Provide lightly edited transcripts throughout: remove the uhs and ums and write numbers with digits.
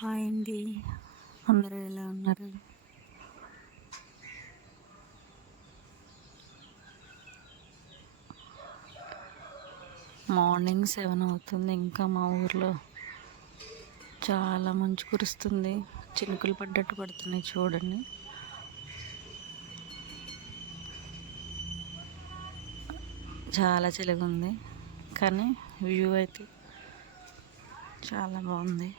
Hi అండి, అందరూ ఎలా ఉన్నారు? మార్నింగ్ 7 అవుతుంది. ఇంకా మా ఊర్లో చాలా మంచు కురుస్తుంది. చినుకులు పడ్డట్టు పడుతున్నాయి చూడండి. చాలా చలిగా ఉంది, కానీ వ్యూ అయితే చాలా బాగుంది.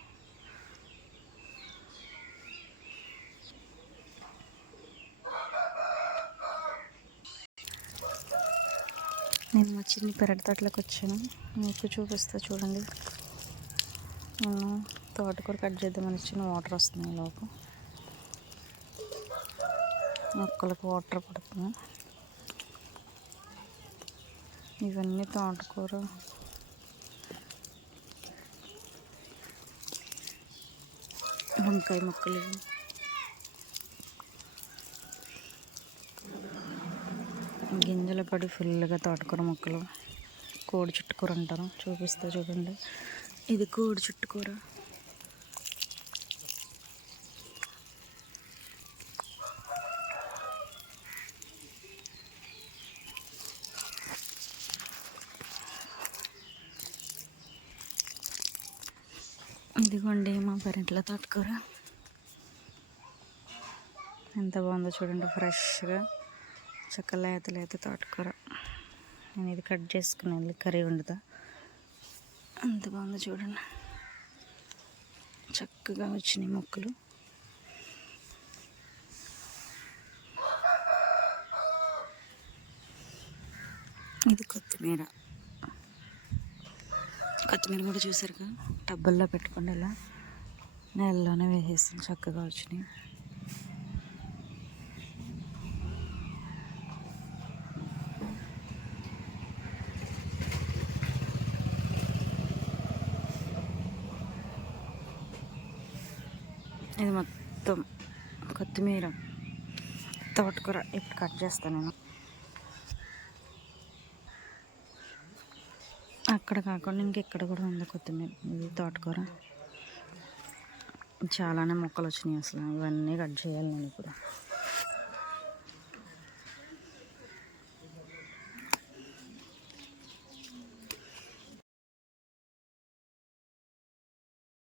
నేను మా చిన్ని పెరటి తోటలోకి వచ్చాను, మీకు చూపిస్తా చూడండి. నేను తోటకూర కట్ చేద్దామని వచ్చిన వాటర్ వస్తున్నాయి లోపు. మొక్కలకు వాటర్ పడుతున్నాయి. ఇవన్నీ తోటకూర. వంకాయ మొక్కలు. గింజలు పడి ఫుల్గా తోటకూర మొక్కలు. కోడి చుట్టుకూర అంటారు, చూపిస్తా చూడండి. ఇది కోడి చుట్టుకూర. ఇదిగోండి మా పెరట్లో తోటకూర. ఎంత బాగుందో చూడండి, ఫ్రెష్గా చక్క లేత లేత తోటకూర. నేను ఇది కట్ చేసుకుని వెళ్ళి కర్రీ వండుతా. ఎంత బాగుందో చూడండి, చక్కగా వచ్చినాయి మొక్కలు. ఇది కొత్తిమీర. కొత్తిమీర కూడా చూసారుగా, టబ్బల్లో పెట్టుకోండి, ఇలా నెలలోనే వేసేసి చక్కగా వచ్చినాయి. ఇది మొత్తం కొత్తిమీర తోటకూర. ఇప్పుడు కట్ చేస్తాను నేను. అక్కడ కాకుండా ఇంకెక్కడ కూడా ఉంది కొత్తిమీర. ఇది తోటకూర. చాలానే మొక్కలు వచ్చినాయి అసలు. ఇవన్నీ కట్ చేయాలి నేను ఇప్పుడు.